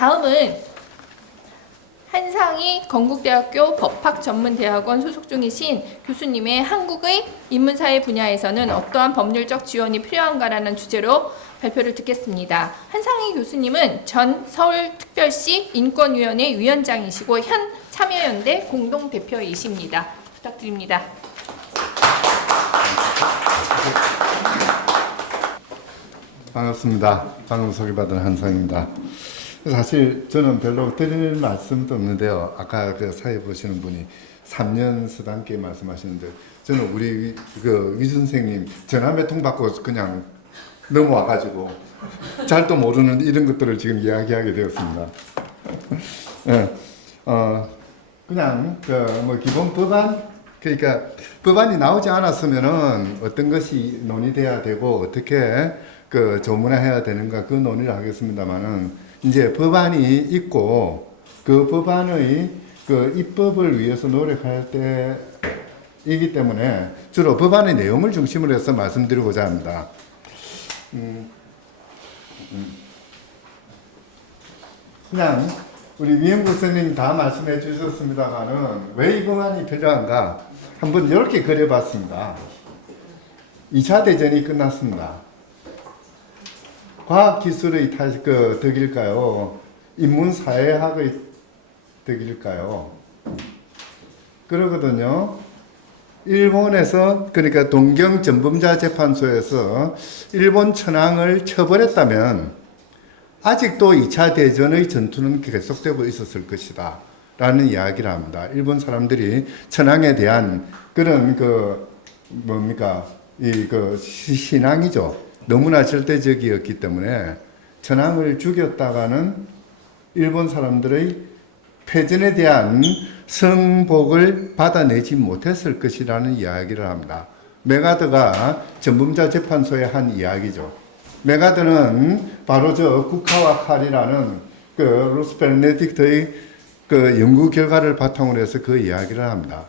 다음은 한상희 건국대학교 법학전문대학원 소속 중이신 교수님의 한국의 인문사회 분야에서는 어떠한 법률적 지원이 필요한가라는 주제로 발표를 듣겠습니다. 한상희 교수님은 전 서울특별시 인권위원회 위원장이시고 현 참여연대 공동대표이십니다. 부탁드립니다. 반갑습니다. 방금 소개받은 한상입니다. 사실 저는 별로 드릴 말씀도 없는데요. 아까 그 사회 보시는 분이 3년 서당계 말씀하시는데 저는 우리 위 선생님 전화 몇 통 받고 그냥 넘어와가지고 잘도 모르는 이런 것들을 지금 이야기하게 되었습니다. 네, 그냥 뭐 기본 법안 그러니까 법안이 나오지 않았으면은 어떤 것이 논의돼야 되고 어떻게 조문해야 되는가 그 논의를 하겠습니다만은 이제 법안이 있고 그 법안의 입법을 위해서 노력할 때이기 때문에 주로 법안의 내용을 중심으로 해서 말씀드리고자 합니다. 그냥 우리 위원부 선생님 다 말씀해 주셨습니다만은 왜 이 법안이 필요한가 한번 이렇게 그려봤습니다. 2차 대전이 끝났습니다. 과학기술의 덕일까요? 인문사회학의 덕일까요? 그러거든요. 일본에서 그러니까 동경전범자재판소에서 일본 천황을 처벌했다면 아직도 2차 대전의 전투는 계속되고 있었을 것이다 라는 이야기를 합니다. 일본 사람들이 천황에 대한 그런 신앙이죠. 너무나 절대적이었기 때문에 천황을 죽였다가는 일본 사람들의 패전에 대한 성복을 받아내지 못했을 것이라는 이야기를 합니다. 메가드가 전범자 재판소에 한 이야기죠. 메가드는 바로 저 국화와 칼이라는 루스 베네딕트의 연구 결과를 바탕으로 해서 그 이야기를 합니다.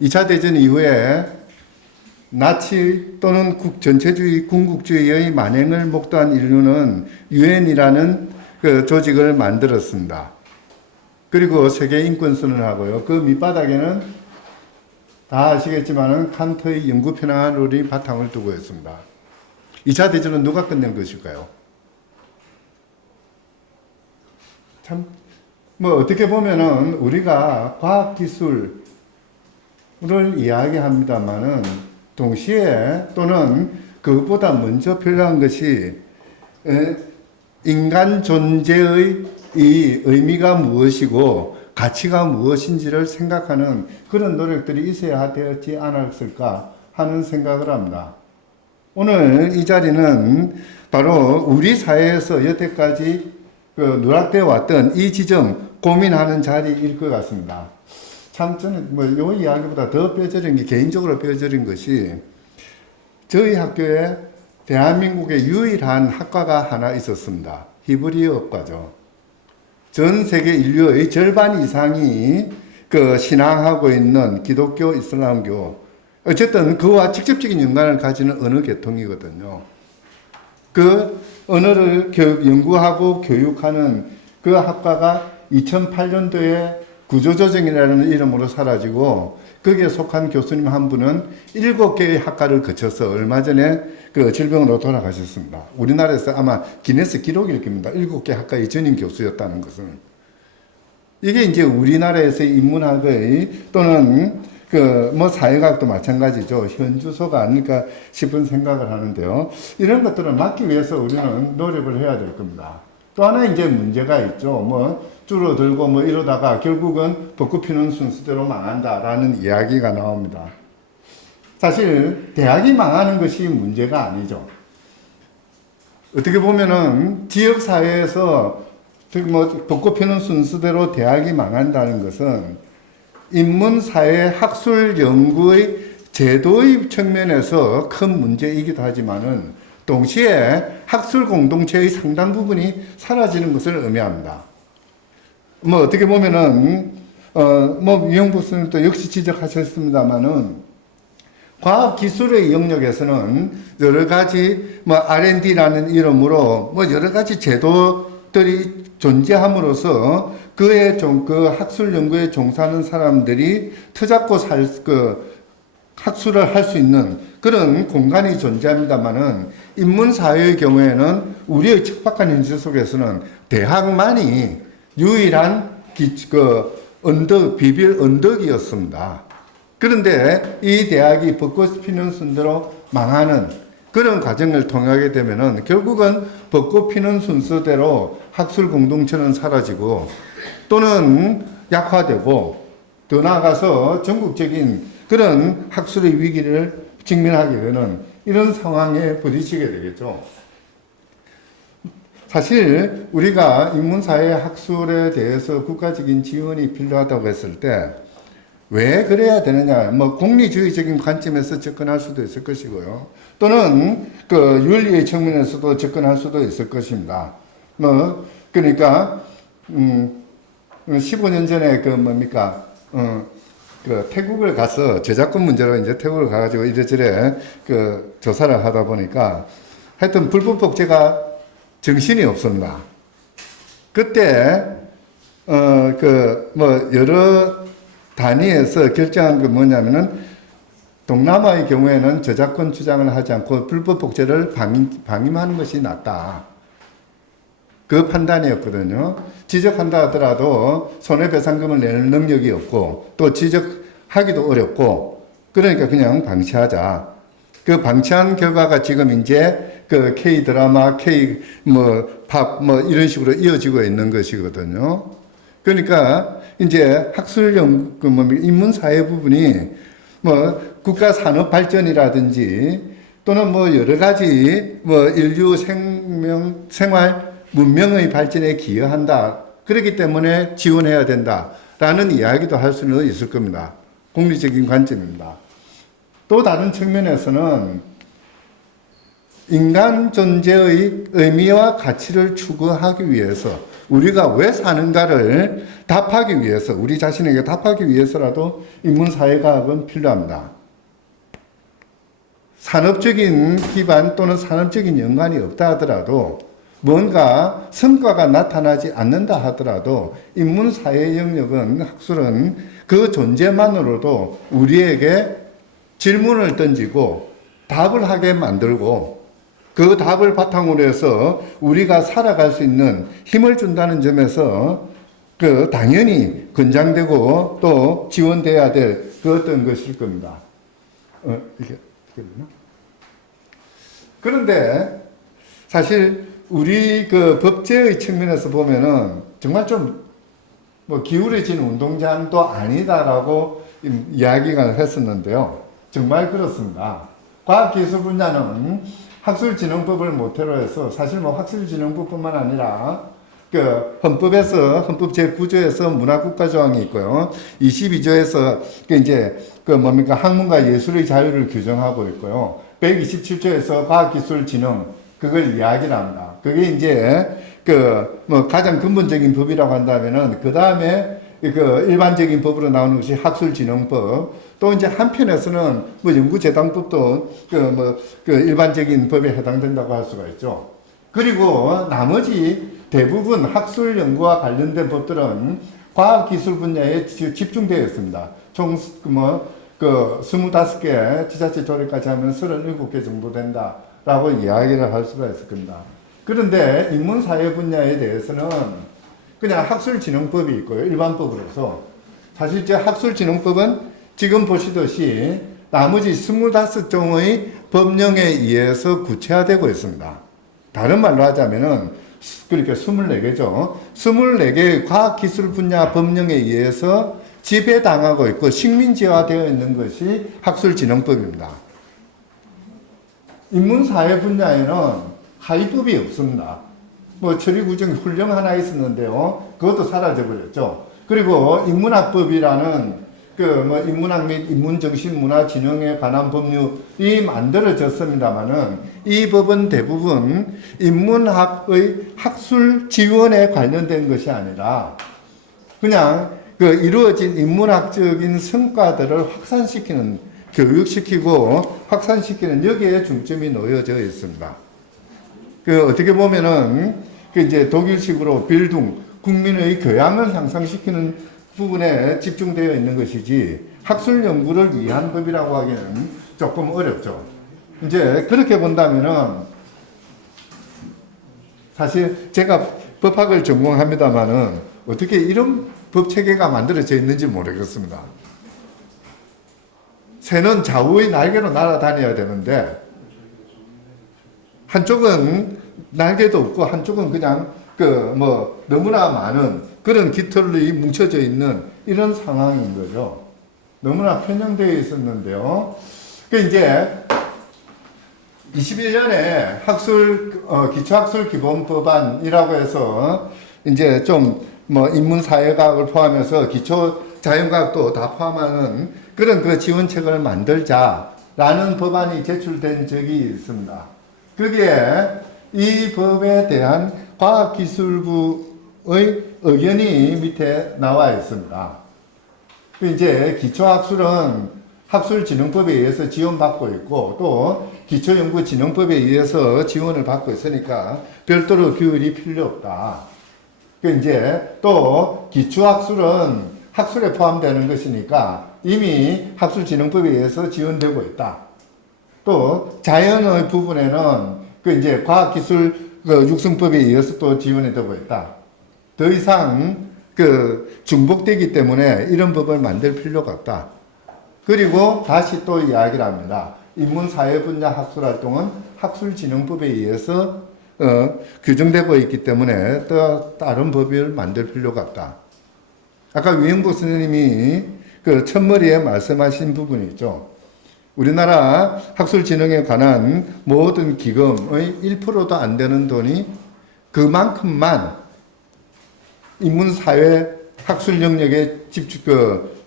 2차 대전 이후에 나치 또는 전체주의, 군국주의의 만행을 목도한 인류는 유엔이라는 조직을 만들었습니다. 그리고 세계 인권선언을 하고요. 그 밑바닥에는 다 아시겠지만은 칸트의 영구평화론이 바탕을 두고 있습니다. 2차 대전은 누가 끝낸 것일까요? 참, 어떻게 보면은 우리가 과학기술을 이야기합니다만은 동시에 또는 그것보다 먼저 필요한 것이 인간 존재의 이 의미가 무엇이고 가치가 무엇인지를 생각하는 그런 노력들이 있어야 되었지 않았을까 하는 생각을 합니다. 오늘 이 자리는 바로 우리 사회에서 여태까지 누락되어 왔던 이 지점 고민하는 자리일 것 같습니다. 참 저는 요 이야기보다 더 뼈저린 게 개인적으로 뼈저린 것이 저희 학교에 대한민국의 유일한 학과가 하나 있었습니다. 히브리어과죠. 전 세계 인류의 절반 이상이 신앙하고 있는 기독교, 이슬람교 어쨌든 그와 직접적인 연관을 가지는 언어 계통이거든요. 그 언어를 연구하고 교육하는 그 학과가 2008년도에 구조조정이라는 이름으로 사라지고 거기에 속한 교수님 한 분은 7개의 학과를 거쳐서 얼마 전에 질병으로 돌아가셨습니다. 우리나라에서 아마 기네스 기록일 겁니다. 7개 학과의 전임 교수였다는 것은. 이게 이제 우리나라에서의 인문학의 또는 사회학도 마찬가지죠. 현주소가 아닐까 싶은 생각을 하는데요. 이런 것들을 막기 위해서 우리는 노력을 해야 될 겁니다. 또 하나 이제 문제가 있죠. 줄어들고 이러다가 결국은 벚꽃 피는 순서대로 망한다라는 이야기가 나옵니다. 사실 대학이 망하는 것이 문제가 아니죠. 어떻게 보면은 지역사회에서 벚꽃 피는 순서대로 대학이 망한다는 것은 인문사회 학술 연구의 제도의 측면에서 큰 문제이기도 하지만은 동시에 학술 공동체의 상당 부분이 사라지는 것을 의미합니다. 어떻게 보면은, 유영복 선생님도 역시 지적하셨습니다만은, 과학기술의 영역에서는 여러 가지, R&D라는 이름으로, 여러 가지 제도 학술들이 존재함으로써 그 학술 연구에 종사하는 사람들이 터잡고 학술을 할 수 있는 그런 공간이 존재합니다만은 인문사회의 경우에는 우리의 척박한 현실 속에서는 대학만이 유일한 비빌 언덕이었습니다. 그런데 이 대학이 벚꽃 피는 순대로 망하는 그런 과정을 통하게 되면은 결국은 벚꽃 피는 순서대로 학술 공동체는 사라지고 또는 약화되고 더 나아가서 전국적인 그런 학술의 위기를 직면하게 되는 이런 상황에 부딪히게 되겠죠. 사실 우리가 인문사회 학술에 대해서 국가적인 지원이 필요하다고 했을 때 왜 그래야 되느냐, 공리주의적인 관점에서 접근할 수도 있을 것이고요. 또는 윤리의 측면에서도 접근할 수도 있을 것입니다. 그러니까 15년 전에 태국을 가서 저작권 문제로 이제 태국을 가가지고 이래저래 조사를 하다 보니까 하여튼 불법 복제가 정신이 없습니다. 그때 여러 단위에서 결정한 게 뭐냐면은 동남아의 경우에는 저작권 주장을 하지 않고 불법 복제를 방임하는 것이 낫다. 그 판단이었거든요. 지적한다 하더라도 손해배상금을 낼 능력이 없고 또 지적하기도 어렵고 그러니까 그냥 방치하자. 그 방치한 결과가 지금 이제 K 드라마, K 팝 이런 식으로 이어지고 있는 것이거든요. 그러니까 이제 학술 연구 인문사회 부분이 국가 산업 발전이라든지 또는 여러 가지 인류 생활 문명의 발전에 기여한다. 그렇기 때문에 지원해야 된다라는 이야기도 할 수는 있을 겁니다. 공리적인 관점입니다. 또 다른 측면에서는 인간 존재의 의미와 가치를 추구하기 위해서 우리가 왜 사는가를 답하기 위해서 우리 자신에게 답하기 위해서라도 인문사회과학은 필요합니다. 산업적인 기반 또는 산업적인 연관이 없다 하더라도 뭔가 성과가 나타나지 않는다 하더라도 인문사회 영역은 학술은 그 존재만으로도 우리에게 질문을 던지고 답을 하게 만들고 그 답을 바탕으로 해서 우리가 살아갈 수 있는 힘을 준다는 점에서 당연히 권장되고 또 지원돼야 될 어떤 것일 겁니다. 이게 되나? 그런데 사실 우리 법제의 측면에서 보면은 정말 좀 기울어진 운동장도 아니다라고 이야기가 했었는데요. 정말 그렇습니다. 과학기술 분야는 학술진흥법을 모태로 해서 사실 학술진흥법뿐만 아니라 헌법 제9조에서 문화국가조항이 있고요. 22조에서 학문과 예술의 자유를 규정하고 있고요. 127조에서 과학기술진흥 그걸 이야기를 합니다. 그게 이제 가장 근본적인 법이라고 한다면은 그 다음에 일반적인 법으로 나오는 것이 학술진흥법. 또 이제 한편에서는 연구재단법도 일반적인 법에 해당된다고 할 수가 있죠. 그리고 나머지 대부분 학술 연구와 관련된 법들은 과학기술 분야에 집중되어 있습니다. 총 25개, 지자체 조례까지 하면 37개 정도 된다라고 이야기를 할 수가 있을 겁니다. 그런데 인문사회 분야에 대해서는 그냥 학술진흥법이 있고요. 일반법으로서. 사실 이제 학술진흥법은 지금 보시듯이 나머지 25종의 법령에 의해서 구체화되고 있습니다. 다른 말로 하자면은 그러니까 24개죠. 24개의 과학기술 분야 법령에 의해서 지배당하고 있고 식민지화되어 있는 것이 학술진흥법입니다. 인문사회 분야에는 하위법이 없습니다. 처리구정 훈령 하나 있었는데요. 그것도 사라져버렸죠. 그리고 인문학법이라는 인문학 및 인문정신 문화 진흥에 관한 법률이 만들어졌습니다만은 이 법은 대부분 인문학의 학술 지원에 관련된 것이 아니라 그냥 이루어진 인문학적인 성과들을 확산시키는 교육시키고 확산시키는 여기에 중점이 놓여져 있습니다. 어떻게 보면은 그 이제 독일식으로 빌둥, 국민의 교양을 향상시키는 부분에 집중되어 있는 것이지 학술 연구를 위한 법이라고 하기는 조금 어렵죠. 이제 그렇게 본다면은 사실 제가 법학을 전공합니다만은 어떻게 이런 법 체계가 만들어져 있는지 모르겠습니다. 새는 좌우의 날개로 날아다녀야 되는데 한쪽은 날개도 없고 한쪽은 그냥 너무나 많은 그런 깃털이 뭉쳐져 있는 이런 상황인 거죠. 너무나 편향되어 있었는데요. 이제 21년에 기초학술 기본법안이라고 해서 이제 인문사회과학을 포함해서 기초 자연과학도 다 포함하는 그런 그 지원책을 만들자라는 법안이 제출된 적이 있습니다. 거기에 이 법에 대한 과학기술부의 의견이 밑에 나와 있습니다. 이제 기초학술은 학술진흥법에 의해서 지원받고 있고 또 기초연구진흥법에 의해서 지원을 받고 있으니까 별도로 규율이 필요 없다. 이제 또 기초학술은 학술에 포함되는 것이니까 이미 학술진흥법에 의해서 지원되고 있다. 또 자연의 부분에는 이제 과학기술 육성법에 의해서 또 지원이 되고 있다. 더 이상 중복되기 때문에 이런 법을 만들 필요가 없다. 그리고 다시 또 이야기를 합니다. 인문사회 분야 학술활동은 학술진흥법에 의해서 규정되고 있기 때문에 또 다른 법을 만들 필요가 없다. 아까 위영복 선생님이 첫머리에 말씀하신 부분이 있죠. 우리나라 학술진흥에 관한 모든 기금의 1%도 안 되는 돈이 그만큼만 인문사회 학술 영역에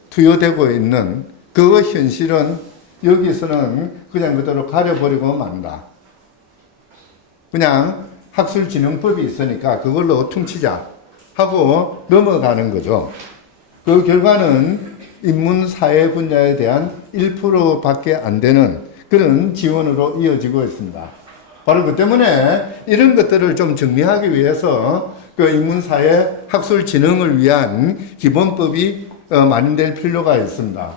투여되고 있는 그 현실은 여기서는 그냥 그대로 가려버리고 만다. 그냥 학술진흥법이 있으니까 그걸로 퉁치자 하고 넘어가는 거죠. 그 결과는 인문사회 분야에 대한 1%밖에 안 되는 그런 지원으로 이어지고 있습니다. 바로 그 때문에 이런 것들을 좀 정리하기 위해서 인문사회 학술진흥을 위한 기본법이 마련될 필요가 있습니다.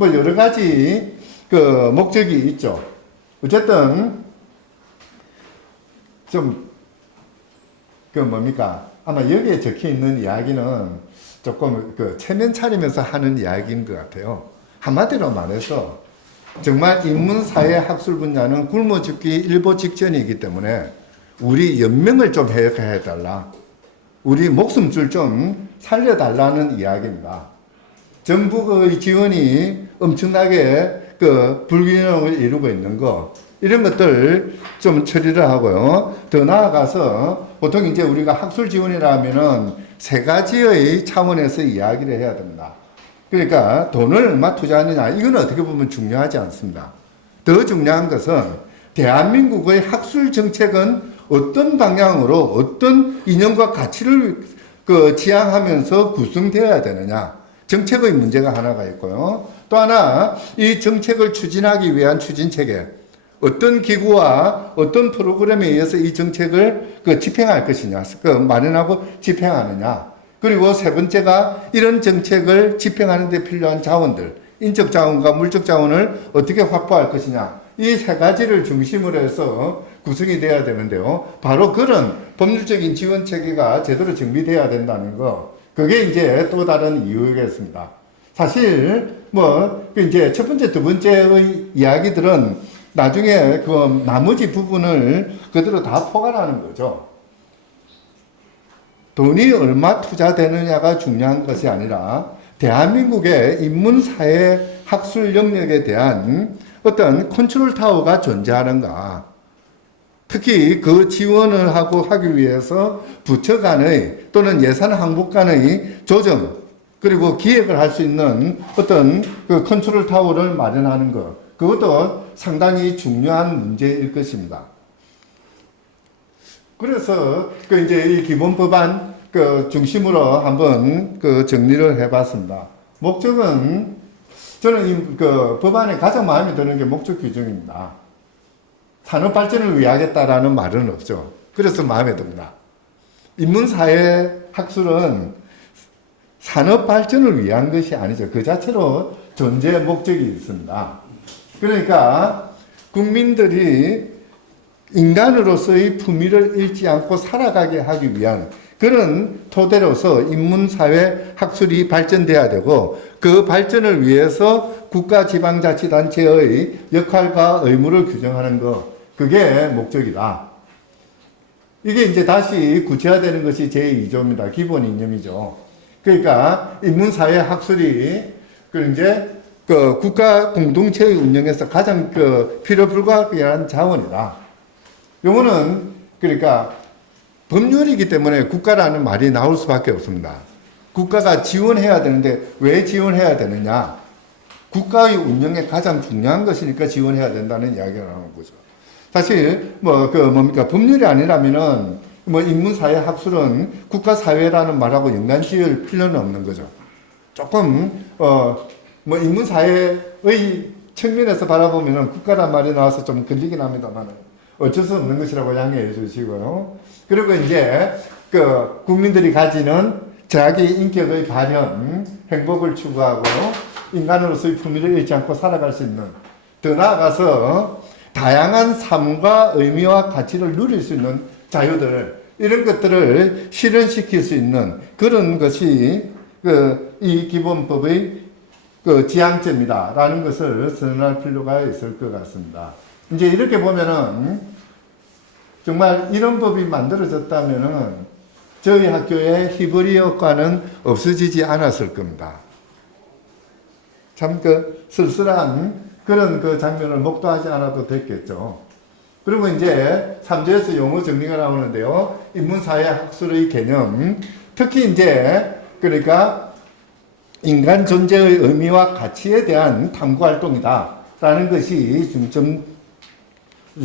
여러 가지 목적이 있죠. 어쨌든 아마 여기에 적혀 있는 이야기는 조금 체면 차리면서 하는 이야기인 것 같아요. 한마디로 말해서 정말 인문사회 학술 분야는 굶어 죽기 일보 직전이기 때문에 우리 연명을 좀 해달라. 우리 목숨줄 좀 살려달라는 이야기입니다. 정부의 지원이 엄청나게 불균형을 이루고 있는 거, 이런 것들 좀 처리를 하고요. 더 나아가서 보통 이제 우리가 학술 지원이라면은 세 가지의 차원에서 이야기를 해야 됩니다. 그러니까 돈을 얼마 투자하느냐, 이건 어떻게 보면 중요하지 않습니다. 더 중요한 것은 대한민국의 학술 정책은 어떤 방향으로 어떤 이념과 가치를 지향하면서 구성되어야 되느냐. 정책의 문제가 하나가 있고요. 또 하나, 이 정책을 추진하기 위한 추진체계. 어떤 기구와 어떤 프로그램에 의해서 이 정책을 집행할 것이냐, 마련하고 집행하느냐. 그리고 세 번째가 이런 정책을 집행하는 데 필요한 자원들, 인적 자원과 물적 자원을 어떻게 확보할 것이냐. 이 세 가지를 중심으로 해서 구성이 돼야 되는데요. 바로 그런 법률적인 지원 체계가 제대로 정비돼야 된다는 거. 그게 이제 또 다른 이유겠습니다. 사실 이제 첫 번째, 두 번째의 이야기들은 나중에 나머지 부분을 그대로 다 포괄하는 거죠. 돈이 얼마 투자되느냐가 중요한 것이 아니라 대한민국의 인문사회 학술 영역에 대한 어떤 컨트롤 타워가 존재하는가. 특히 그 지원을 하기 위해서 부처 간의 또는 예산 항목 간의 조정, 그리고 기획을 할 수 있는 어떤 컨트롤 타워를 마련하는 것. 그것도 상당히 중요한 문제일 것입니다. 그래서 이제 이 기본법안 중심으로 한번 정리를 해봤습니다. 목적은 저는 이 법안에 가장 마음에 드는 게 목적 규정입니다. 산업 발전을 위하겠다라는 말은 없죠. 그래서 마음에 듭니다. 인문사회 학술은 산업 발전을 위한 것이 아니죠. 그 자체로 존재 목적이 있습니다. 그러니까 국민들이 인간으로서의 품위를 잃지 않고 살아가게 하기 위한 그런 토대로서 인문사회 학술이 발전돼야 되고, 그 발전을 위해서 국가 지방자치단체의 역할과 의무를 규정하는 것, 그게 목적이다. 이게 이제 다시 구체화되는 것이 제2조입니다. 기본 이념이죠. 그러니까 인문사회 학술이 이제 그 국가 공동체의 운영에서 가장 필요 불가피한 자원이다. 요거는 그러니까 법률이기 때문에 국가라는 말이 나올 수밖에 없습니다. 국가가 지원해야 되는데 왜 지원해야 되느냐? 국가의 운영에 가장 중요한 것이니까 지원해야 된다는 이야기가 나오는 거죠. 사실 뭡니까 법률이 아니라면은 인문사회 학술은 국가사회라는 말하고 연관 지을 필요는 없는 거죠. 조금 인문사회의 측면에서 바라보면은 국가란 말이 나와서 좀 걸리긴 합니다만 어쩔 수 없는 것이라고 양해해 주시고요. 그리고 이제 국민들이 가지는 자기 인격의 발현, 행복을 추구하고 인간으로서의 품위를 잃지 않고 살아갈 수 있는, 더 나아가서 다양한 삶과 의미와 가치를 누릴 수 있는 자유들, 이런 것들을 실현시킬 수 있는 그런 것이 이 기본법의 지향점이다라는 것을 선언할 필요가 있을 것 같습니다. 이제 이렇게 보면은 정말 이런 법이 만들어졌다면은 저희 학교의 히브리어과는 없어지지 않았을 겁니다. 참 쓸쓸한 그런 장면을 목도하지 않아도 됐겠죠. 그리고 이제 3조에서 용어 정리가 나오는데요. 인문사회 학술의 개념, 특히 이제 그러니까 인간 존재의 의미와 가치에 대한 탐구 활동이다 라는 것이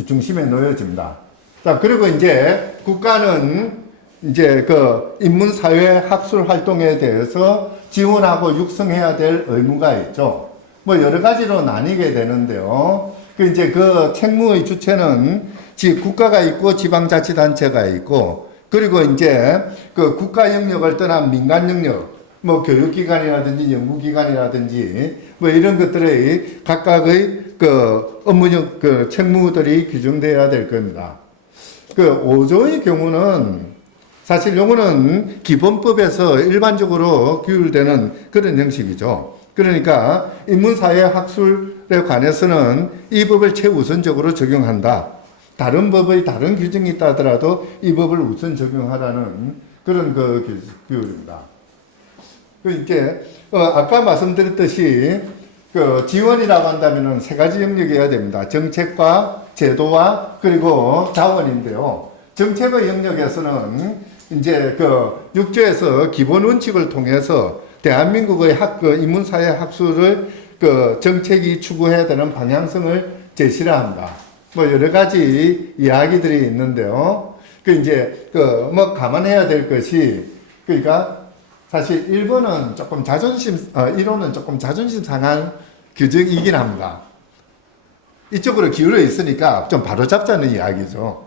중심에 놓여집니다. 자, 그리고 이제 국가는 이제 인문사회 학술 활동에 대해서 지원하고 육성해야 될 의무가 있죠. 여러 가지로 나뉘게 되는데요. 이제 책무의 주체는 국가가 있고 지방자치단체가 있고, 그리고 이제 국가 영역을 떠난 민간 영역, 교육기관이라든지 연구기관이라든지 이런 것들의 각각의 업무적 책무들이 규정되어야 될 겁니다. 5조의 경우는 사실 요거는 기본법에서 일반적으로 규율되는 그런 형식이죠. 그러니까 인문사회 학술에 관해서는 이 법을 최우선적으로 적용한다. 다른 법의 다른 규정이 있다 하더라도 이 법을 우선 적용하라는 그런 규율입니다. 이제 아까 말씀드렸듯이 지원이라고 한다면은 세 가지 영역이어야 됩니다. 정책과 제도와 그리고 자원인데요. 정책의 영역에서는 이제 6조에서 기본 원칙을 통해서 대한민국의 인문사회 학술을 정책이 추구해야 되는 방향성을 제시를 합니다. 여러 가지 이야기들이 있는데요. 이제 감안해야 될 것이, 그러니까 사실 1번은 조금 1호는 조금 자존심 상한 규정이긴 합니다. 이쪽으로 기울어 있으니까 좀 바로 잡자는 이야기죠.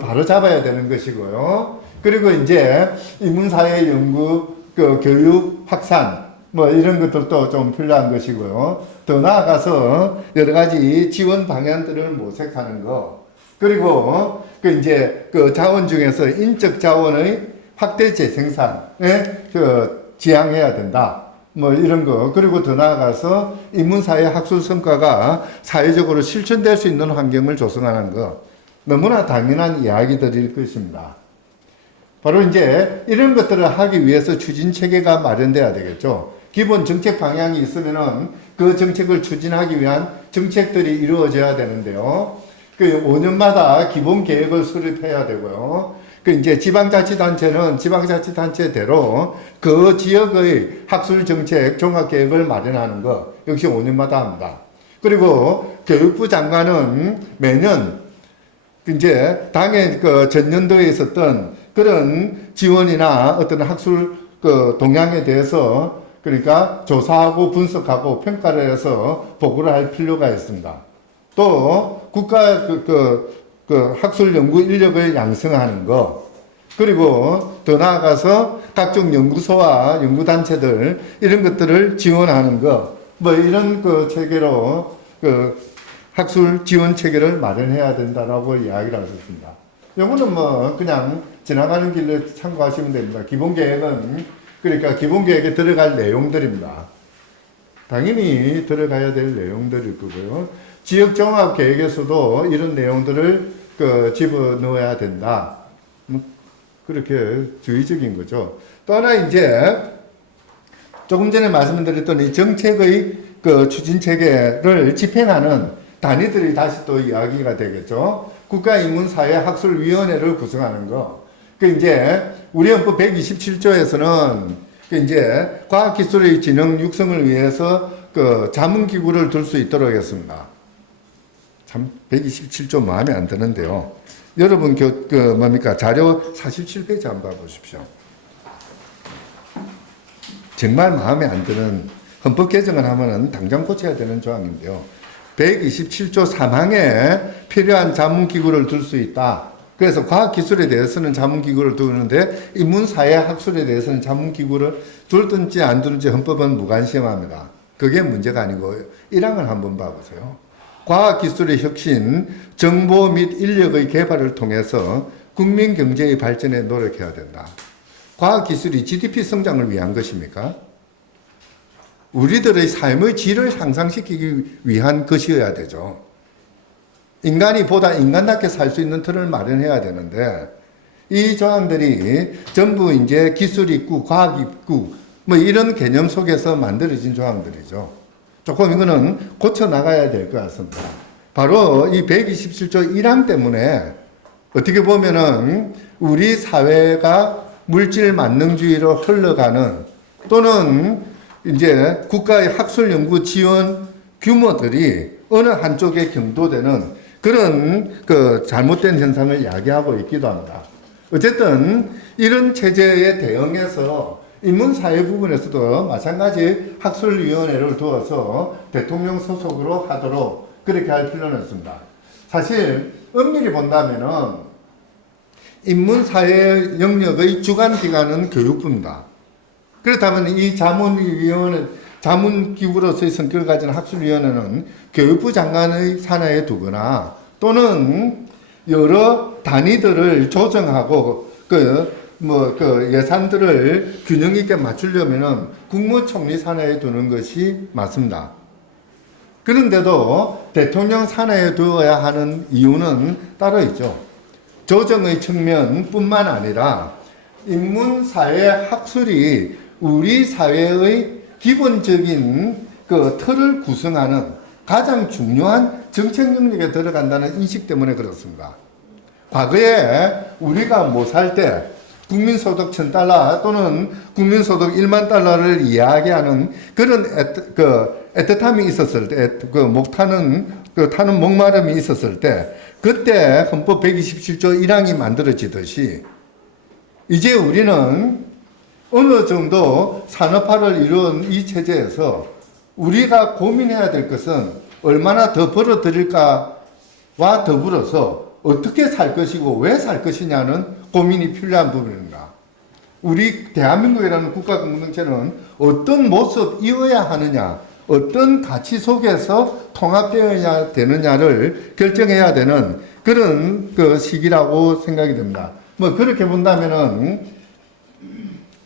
바로 잡아야 되는 것이고요. 그리고 이제 인문사회 연구, 교육, 확산, 이런 것들도 좀 필요한 것이고요. 더 나아가서 여러 가지 지원 방향들을 모색하는 거. 그리고 이제 자원 중에서 인적 자원의 확대 재생산에 지향해야 된다. 이런 거. 그리고 더 나아가서 인문사회 학술 성과가 사회적으로 실천될 수 있는 환경을 조성하는 거. 너무나 당연한 이야기들일 것입니다. 바로 이제 이런 것들을 하기 위해서 추진 체계가 마련돼야 되겠죠. 기본 정책 방향이 있으면은 그 정책을 추진하기 위한 정책들이 이루어져야 되는데요. 5년마다 기본 계획을 수립해야 되고요. 이제 지방자치단체는 지방자치단체대로 그 지역의 학술 정책 종합 계획을 마련하는 것 역시 5년마다 합니다. 그리고 교육부 장관은 매년 이제 당의 전년도에 있었던 그런 지원이나 어떤 학술 동향에 대해서 그러니까 조사하고 분석하고 평가를 해서 보고를 할 필요가 있습니다. 또 국가 학술 연구 인력을 양성하는 거, 그리고 더 나아가서 각종 연구소와 연구단체들 이런 것들을 지원하는 거, 뭐 이런 그 체계로 그 학술 지원 체계를 마련해야 된다라고 이야기를 하셨습니다. 요거는 뭐 그냥 지나가는 길에 참고하시면 됩니다. 기본 계획은 그러니까 기본 계획에 들어갈 내용들입니다. 당연히 들어가야 될 내용들일 거고요. 지역 종합 계획에서도 이런 내용들을 그 집어넣어야 된다. 그렇게 주의적인 거죠. 또 하나 이제 조금 전에 말씀드렸던 이 정책의 그 추진 체계를 집행하는 단위들이 다시 또 이야기가 되겠죠. 국가인문사회학술위원회를 구성하는 거. 그 이제 우리 헌법 127조에서는 그 이제 과학기술의 진흥 육성을 위해서 그 자문기구를 둘 수 있도록 했습니다. 참 127조 마음에 안 드는데요. 여러분 자료 47페이지 한번 봐보십시오. 정말 마음에 안 드는 헌법 개정을 하면은 당장 고쳐야 되는 조항인데요. 127조 3항에 필요한 자문기구를 둘 수 있다. 그래서 과학기술에 대해서는 자문기구를 두는데 인문사회학술에 대해서는 자문기구를 둘든지 안 두든지 헌법은 무관심합니다. 그게 문제가 아니고 1항을 한번 봐보세요. 과학기술의 혁신, 정보 및 인력의 개발을 통해서 국민 경제의 발전에 노력해야 된다. 과학기술이 GDP 성장을 위한 것입니까? 우리들의 삶의 질을 향상시키기 위한 것이어야 되죠. 인간이 보다 인간답게 살 수 있는 틀을 마련해야 되는데, 이 조항들이 전부 이제 기술 입구, 과학 입구, 뭐 이런 개념 속에서 만들어진 조항들이죠. 조금 이거는 고쳐 나가야 될 것 같습니다. 바로 이 127조 1항 때문에 어떻게 보면은 우리 사회가 물질 만능주의로 흘러가는 또는 이제 국가의 학술 연구 지원 규모들이 어느 한쪽에 경도되는 그런 그 잘못된 현상을 이야기하고 있기도 합니다. 어쨌든 이런 체제에 대응해서 인문사회 부분에서도 마찬가지 학술위원회를 두어서 대통령 소속으로 하도록 그렇게 할 필요는 있습니다. 사실 엄밀히 본다면은 인문사회 영역의 주관기관은 교육부입니다. 그렇다면 이 자문기구로서의 성격을 가진 학술위원회는 교육부 장관의 산하에 두거나 또는 여러 단위들을 조정하고 예산들을 균형 있게 맞추려면은 국무총리 산하에 두는 것이 맞습니다. 그런데도 대통령 산하에 두어야 하는 이유는 따로 있죠. 조정의 측면뿐만 아니라 인문사회 학술이 우리 사회의 기본적인 그 틀을 구성하는 가장 중요한 정책 영역에 들어간다는 인식 때문에 그렇습니다. 과거에 우리가 뭐 살 때 국민소득 1,000달러 또는 국민소득 1만 달러를 이야기하는 그런 애틋함이 있었을 때, 타는 목마름이 있었을 때, 그때 헌법 127조 1항이 만들어지듯이 이제 우리는 어느 정도 산업화를 이룬 이 체제에서 우리가 고민해야 될 것은 얼마나 더 벌어들일까와 더불어서 어떻게 살 것이고 왜 살 것이냐는 고민이 필요한 부분입니다. 우리 대한민국이라는 국가 공동체는 어떤 모습이어야 하느냐, 어떤 가치 속에서 통합되어야 되느냐를 결정해야 되는 그런 그 시기라고 생각이 됩니다. 뭐 그렇게 본다면은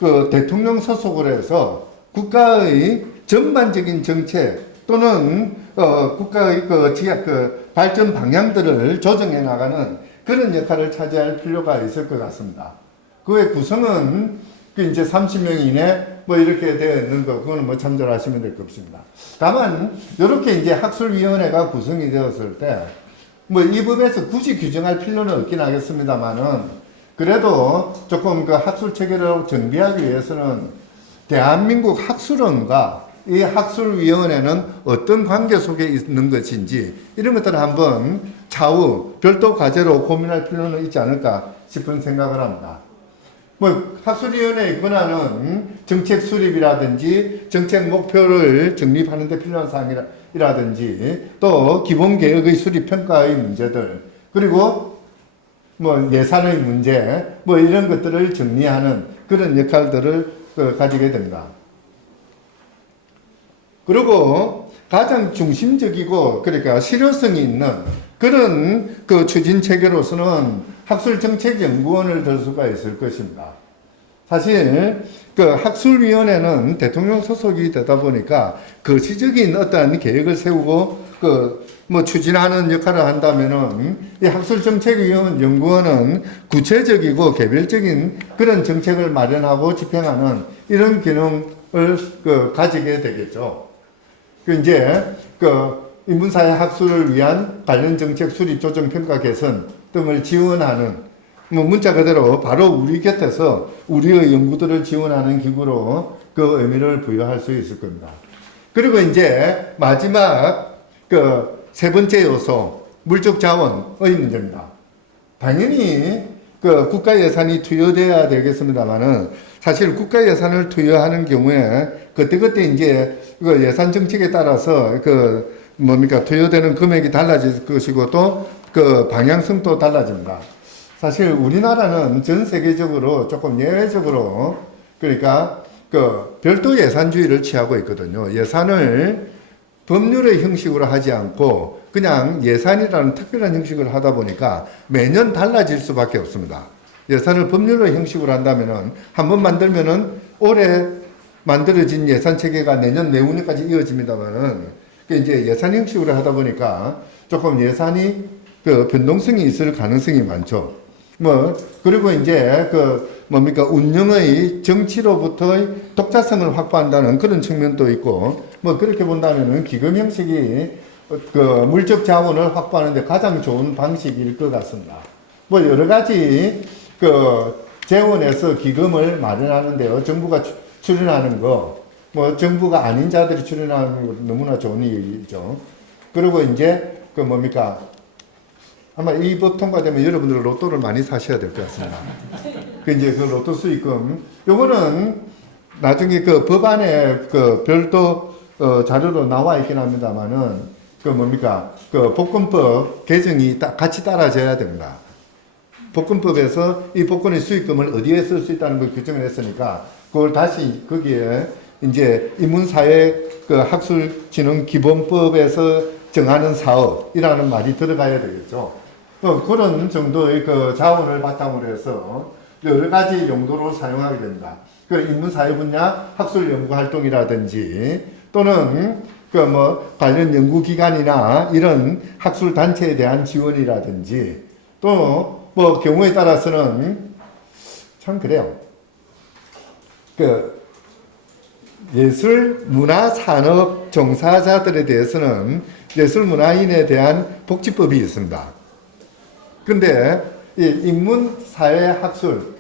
그 대통령 소속으로 해서 국가의 전반적인 정책 또는 국가의 발전 방향들을 조정해 나가는 그런 역할을 차지할 필요가 있을 것 같습니다. 그의 구성은 이제 30명 이내 뭐 이렇게 되어 있는 거, 그거는 뭐 참조하시면 될 것 없습니다. 다만, 이렇게 이제 학술위원회가 구성이 되었을 때, 뭐 이 법에서 굳이 규정할 필요는 없긴 하겠습니다만은, 그래도 조금 그 학술 체계를 정비하기 위해서는 대한민국 학술원과 이 학술위원회는 어떤 관계 속에 있는 것인지 이런 것들을 한번 차후 별도 과제로 고민할 필요는 있지 않을까 싶은 생각을 합니다. 뭐 학술위원회의 권한은 정책 수립이라든지 정책 목표를 정립하는 데 필요한 사항이라든지 또 기본 계획의 수립 평가의 문제들 그리고 뭐 예산의 문제, 뭐 이런 것들을 정리하는 그런 역할들을 가지게 됩니다. 그리고 가장 중심적이고 그러니까 실효성이 있는 그런 그 추진 체계로서는 학술정책연구원을 들 수가 있을 것입니다. 사실 그 학술위원회는 대통령 소속이 되다 보니까 거시적인 어떤 계획을 세우고 그 뭐 추진하는 역할을 한다면은 이 학술정책연구원은 구체적이고 개별적인 그런 정책을 마련하고 집행하는 이런 기능을 가지게 되겠죠. 이제 인문사회 학술을 위한 관련 정책 수립, 조정, 평가, 개선 등을 지원하는 뭐 문자 그대로 바로 우리 곁에서 우리의 연구들을 지원하는 기구로 그 의미를 부여할 수 있을 겁니다. 그리고 이제 마지막 세 번째 요소, 물적 자원의 문제입니다. 당연히 국가 예산이 투여돼야 되겠습니다만은 사실 국가 예산을 투여하는 경우에 그때그때 이제 예산 정책에 따라서 투여되는 금액이 달라질 것이고 또 방향성도 달라집니다. 사실 우리나라는 전 세계적으로 조금 예외적으로 그러니까 별도 예산주의를 취하고 있거든요. 예산을 법률의 형식으로 하지 않고 그냥 예산이라는 특별한 형식을 하다 보니까 매년 달라질 수밖에 없습니다. 예산을 법률의 형식으로 한다면은 한번 만들면은 올해 만들어진 예산 체계가 내년 내후년까지 이어집니다만은 이제 예산 형식으로 하다 보니까 조금 예산이 변동성이 있을 가능성이 많죠. 그리고 이제 운영의 정치로부터의 독자성을 확보한다는 그런 측면도 있고, 그렇게 본다면은 기금 형식이 물적 자원을 확보하는데 가장 좋은 방식일 것 같습니다. 여러 가지 재원에서 기금을 마련하는데요. 정부가 출연하는 거, 정부가 아닌 자들이 출연하는 거 너무나 좋은 일이죠. 그리고 이제 아마 이 법 통과되면 여러분들 로또를 많이 사셔야 될 것 같습니다. 이제 로또 수익금, 요거는 나중에 법안에 별도 자료로 나와 있긴 합니다만은 복권법 개정이 같이 따라져야 됩니다. 복권법에서 이 복권의 수익금을 어디에 쓸 수 있다는 걸 규정을 했으니까 그걸 다시 거기에 이제 인문사회 학술진흥기본법에서 정하는 사업이라는 말이 들어가야 되겠죠. 그런 정도의 자원을 바탕으로 해서 여러 가지 용도로 사용하게 됩니다. 인문사회 분야 학술연구활동이라든지 또는 관련 연구기관이나 이런 학술단체에 대한 지원이라든지 또 경우에 따라서는 참 그래요. 예술, 문화, 산업 종사자들에 대해서는 예술문화인에 대한 복지법이 있습니다. 근데 이 인문사회 학술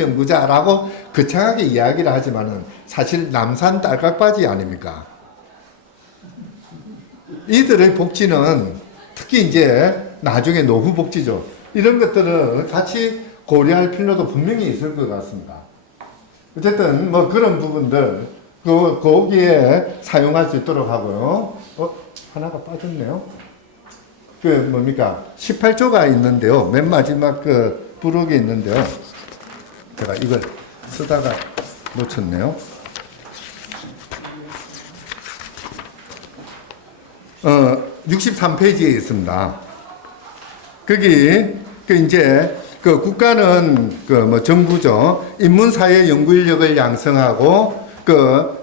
연구자라고 거창하게 이야기를 하지만은 사실 남산 딸깍바지 아닙니까? 이들의 복지는 특히 이제 나중에 노후 복지죠. 이런 것들은 같이 고려할 필요도 분명히 있을 것 같습니다. 어쨌든 그런 부분들 거기에 사용할 수 있도록 하고요. 하나가 빠졌네요. 18조가 있는데요. 맨 마지막 부록에 있는데요. 제가 이걸 쓰다가 놓쳤네요. 63페이지에 있습니다. 거기 이제 국가는 정부죠. 인문사회 연구인력을 양성하고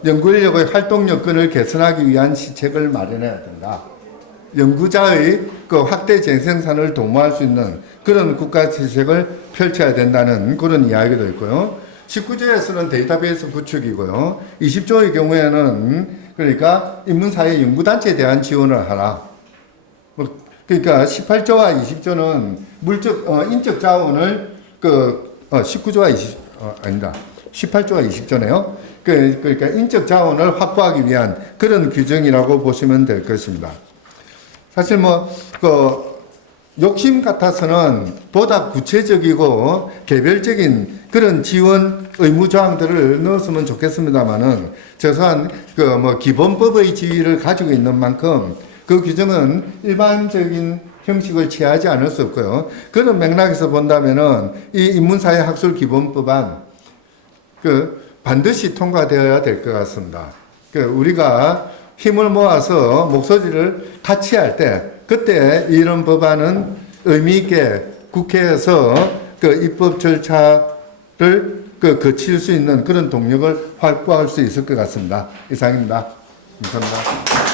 연구인력의 활동 여건을 개선하기 위한 시책을 마련해야 된다. 연구자의 확대 재생산을 도모할 수 있는 그런 국가 정책을 펼쳐야 된다는 그런 이야기도 있고요. 19조에서는 데이터베이스 구축이고요. 20조의 경우에는 그러니까 인문사회 연구단체에 대한 지원을 하라. 그러니까 18조와 20조는 인적 자원을 19조와 18조와 20조네요. 그러니까 인적 자원을 확보하기 위한 그런 규정이라고 보시면 될 것입니다. 사실 욕심 같아서는 보다 구체적이고 개별적인 그런 지원 의무 조항들을 넣었으면 좋겠습니다만은 최소한 기본법의 지위를 가지고 있는 만큼 그 규정은 일반적인 형식을 취하지 않을 수 없고요. 그런 맥락에서 본다면은 이 인문사회 학술 기본법안 반드시 통과되어야 될 것 같습니다. 우리가 힘을 모아서 목소리를 같이 할 때 그때 이런 법안은 의미 있게 국회에서 입법 절차를 거칠 수 있는 그런 동력을 확보할 수 있을 것 같습니다. 이상입니다. 감사합니다.